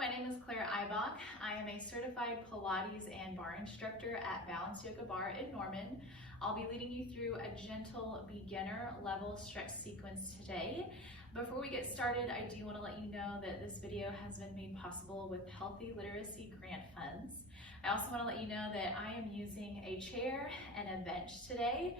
my name is Clare Ibach. I am a certified Pilates and barre instructor at Balance Yoga Bar in Norman. I'll be leading you through a gentle beginner level stretch sequence today. Before we get started, I do want to let you know that this video has been made possible with Healthy Literacy Grant funds. I also want to let you know that I am using a chair and a bench today.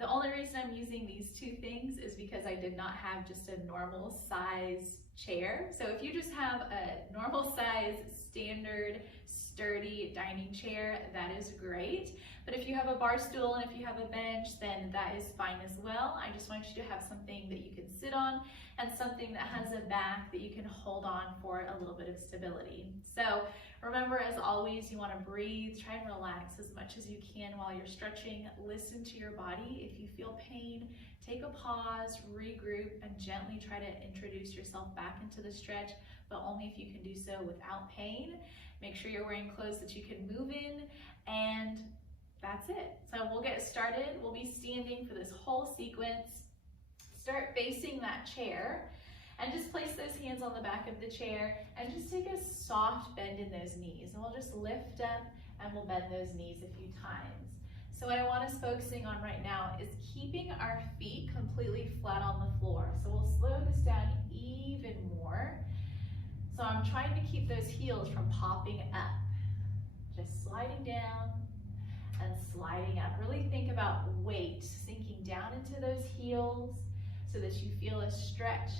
The only reason I'm using these two things is because I did not have just a normal size chair. So if you just have a normal size, standard, sturdy dining chair, that is great. But if you have a bar stool and if you have a bench, then that is fine as well. I just want you to have something that you can sit on and something that has a back that you can hold on for a little bit of stability. So remember, as always, you want to breathe, try and relax as much as you can while you're stretching. Listen to your body. If you feel pain, take a pause, regroup, and gently try to introduce yourself back into the stretch, but only if you can do so without pain. Make sure you're wearing clothes that you can move in, and that's it. So we'll get started. We'll be standing for this whole sequence. Start facing that chair and just place those hands on the back of the chair and just take a soft bend in those knees. And we'll just lift up and we'll bend those knees a few times. So what I want us focusing on right now is keeping our feet completely flat on the floor. So we'll slow this down even more. So I'm trying to keep those heels from popping up. Just sliding down and sliding up. Really think about weight sinking down into those heels so that you feel a stretch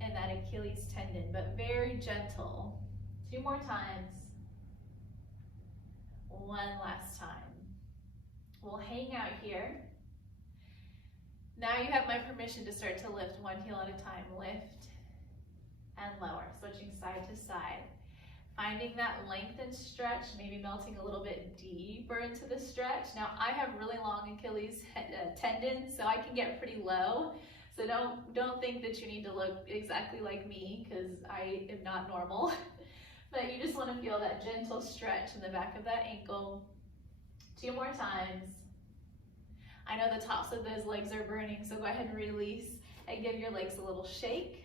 in that Achilles tendon, but very gentle. 2 more times. 1 last time. We'll hang out here. Now you have my permission to start to lift 1 heel at a time. Lift and lower, switching side to side. Finding that length and stretch, maybe melting a little bit deeper into the stretch. Now I have really long Achilles tendons, so I can get pretty low. So don't think that you need to look exactly like me, because I am not normal. But you just want to feel that gentle stretch in the back of that ankle. 2 more times. I know the tops of those legs are burning, so go ahead and release and give your legs a little shake.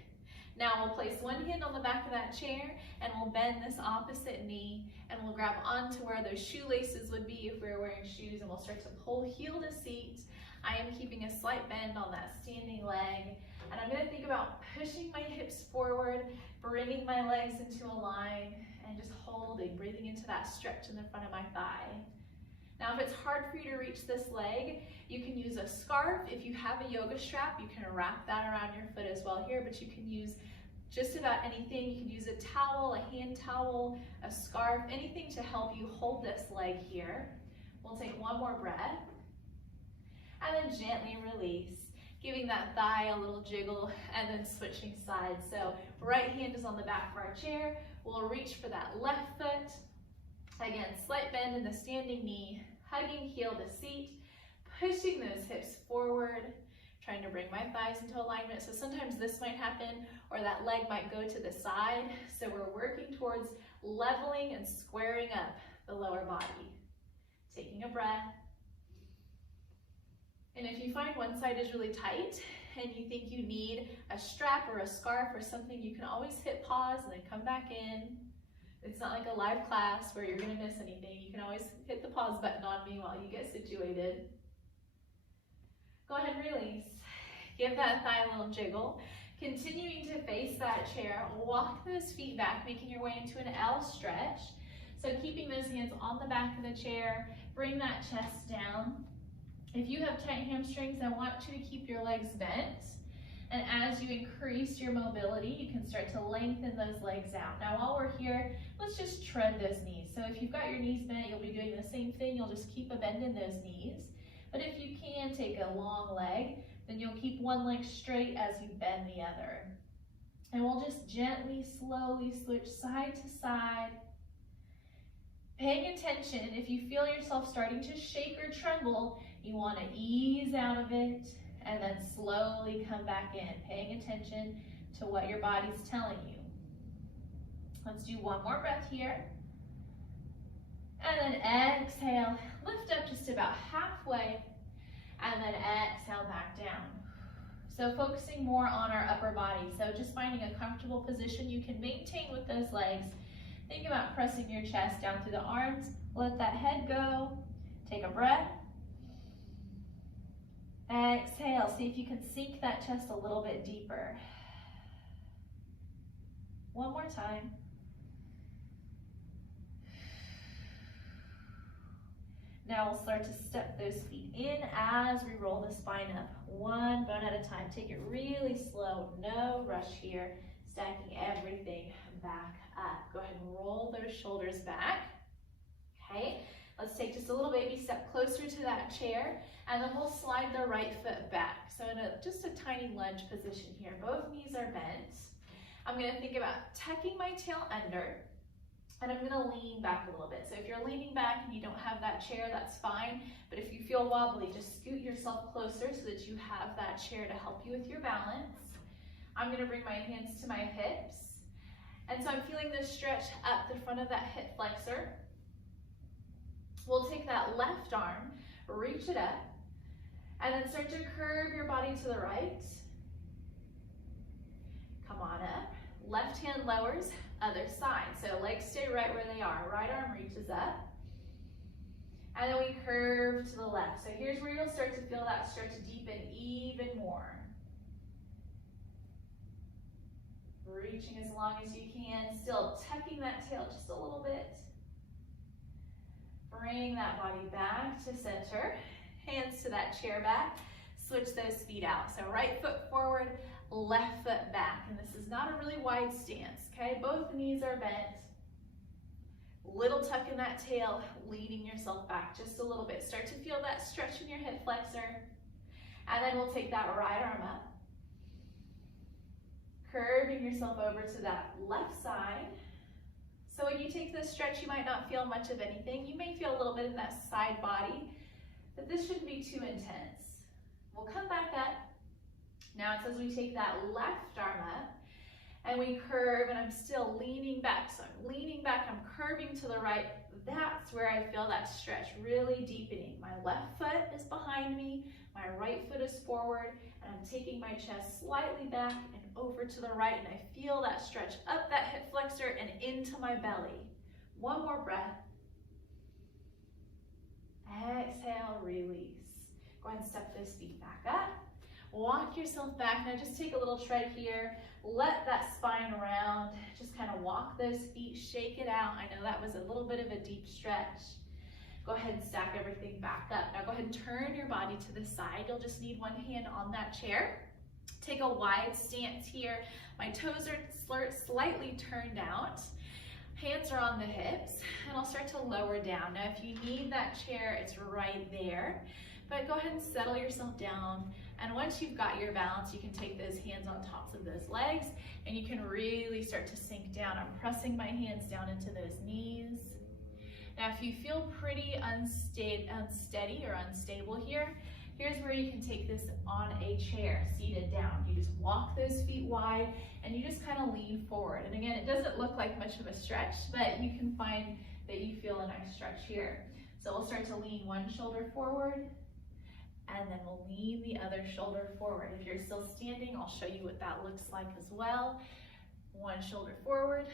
Now we'll place 1 hand on the back of that chair and we'll bend this opposite knee and we'll grab onto where those shoelaces would be if we were wearing shoes, and we'll start to pull heel to seat. I am keeping a slight bend on that standing leg, and I'm going to think about pushing my hips forward, bringing my legs into a line, and just holding, breathing into that stretch in the front of my thigh. Now, if it's hard for you to reach this leg, you can use a scarf. If you have a yoga strap, you can wrap that around your foot as well here, but you can use just about anything. You can use a towel, a hand towel, a scarf, anything to help you hold this leg here. We'll take 1 more breath, and then gently release, giving that thigh a little jiggle, and then switching sides. So right hand is on the back of our chair. We'll reach for that left foot. Again, slight bend in the standing knee, hugging heel to seat, pushing those hips forward, trying to bring my thighs into alignment. So sometimes this might happen, or that leg might go to the side. So we're working towards leveling and squaring up the lower body. Taking a breath. And if you find one side is really tight and you think you need a strap or a scarf or something, you can always hit pause and then come back in. It's not like a live class where you're going to miss anything. You can always hit the pause button on me while you get situated. Go ahead and release. Give that thigh a little jiggle. Continuing to face that chair, walk those feet back, making your way into an L stretch. So keeping those hands on the back of the chair, bring that chest down. If you have tight hamstrings, I want you to keep your legs bent. And as you increase your mobility, you can start to lengthen those legs out. Now while we're here, let's just tread those knees. So if you've got your knees bent, you'll be doing the same thing. You'll just keep a bend in those knees. But if you can take a long leg, then you'll keep one leg straight as you bend the other. And we'll just gently, slowly switch side to side. Paying attention, if you feel yourself starting to shake or tremble, you want to ease out of it and then slowly come back in, paying attention to what your body's telling you. Let's do 1 more breath here. And then exhale, lift up just about halfway, and then exhale back down. So focusing more on our upper body. So just finding a comfortable position you can maintain with those legs. Think about pressing your chest down through the arms. Let that head go. Take a breath. Exhale. See if you can sink that chest a little bit deeper. One more time. Now we'll start to step those feet in as we roll the spine up, one bone at a time. Take it really slow, no rush here, stacking everything back up. Go ahead and roll those shoulders back. Okay, let's take just a little baby step closer to that chair, and then we'll slide the right foot back. So in just a tiny lunge position here, both knees are bent. I'm gonna think about tucking my tail under, and I'm gonna lean back a little bit. So if you're leaning back and you don't have that chair, that's fine. But if you feel wobbly, just scoot yourself closer so that you have that chair to help you with your balance. I'm gonna bring my hands to my hips. And so I'm feeling this stretch up the front of that hip flexor. We'll take that left arm, reach it up, and then start to curve your body to the right. Come on up. Left hand lowers, other side. So legs stay right where they are. Right arm reaches up. And then we curve to the left. So here's where you'll start to feel that stretch deepen even more. Reaching as long as you can, still tucking that tail just a little bit. Bring that body back to center. Hands to that chair back. Switch those feet out. So right foot forward, left foot back. And this is not a really wide stance, okay? Both knees are bent. Little tuck in that tail, leaning yourself back just a little bit. Start to feel that stretch in your hip flexor. And then we'll take that right arm up. Curving yourself over to that left side. So when you take this stretch, you might not feel much of anything. You may feel a little bit in that side body, but this shouldn't be too intense. We'll come back up. Now it says we take that left arm up and we curve, and I'm still leaning back. So I'm leaning back, I'm curving to the right. That's where I feel that stretch really deepening. My left foot is behind me, my right foot is forward, and I'm taking my chest slightly back and over to the right, and I feel that stretch up that hip flexor and into my belly. One more breath. Exhale, release. Go ahead and step those feet back up. Walk yourself back. Now just take a little tread here. Let that spine round. Just kind of walk those feet, shake it out. I know that was a little bit of a deep stretch. Go ahead and stack everything back up. Now go ahead and turn your body to the side. You'll just need one hand on that chair. Take a wide stance here. My toes are slightly turned out. Hands are on the hips, and I'll start to lower down. Now if you need that chair, it's right there. But go ahead and settle yourself down. And once you've got your balance, you can take those hands on tops of those legs, and you can really start to sink down. I'm pressing my hands down into those knees. Now, if you feel pretty unsteady or unstable here, here's where you can take this on a chair, seated down. You just walk those feet wide, and you just kind of lean forward. And again, it doesn't look like much of a stretch, but you can find that you feel a nice stretch here. So we'll start to lean one shoulder forward, and then we'll lean the other shoulder forward. If you're still standing, I'll show you what that looks like as well. One shoulder forward,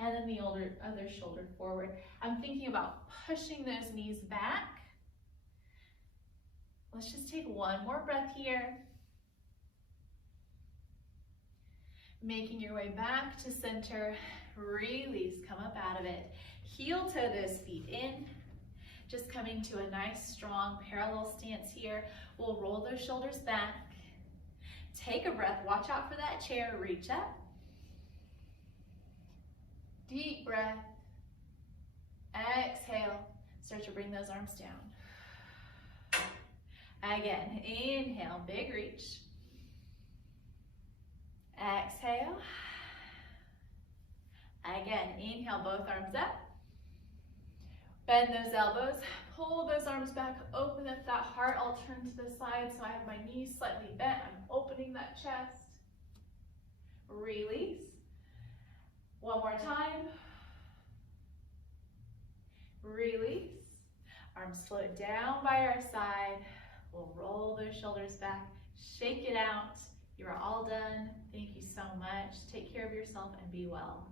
and then the other shoulder forward. I'm thinking about pushing those knees back. Let's just take one more breath here. Making your way back to center. Release, come up out of it. Heel toe those feet in. Just coming to a nice, strong, parallel stance here. We'll roll those shoulders back. Take a breath, watch out for that chair, reach up. Deep breath. Exhale, start to bring those arms down. Again, inhale, big reach. Exhale. Again, inhale, both arms up. Bend those elbows, pull those arms back, open up that heart. I'll turn to the side so I have my knees slightly bent. I'm opening that chest. Release. One more time. Release. Arms float down by our side. We'll roll those shoulders back, shake it out, all done. Thank you so much. Take care of yourself and be well.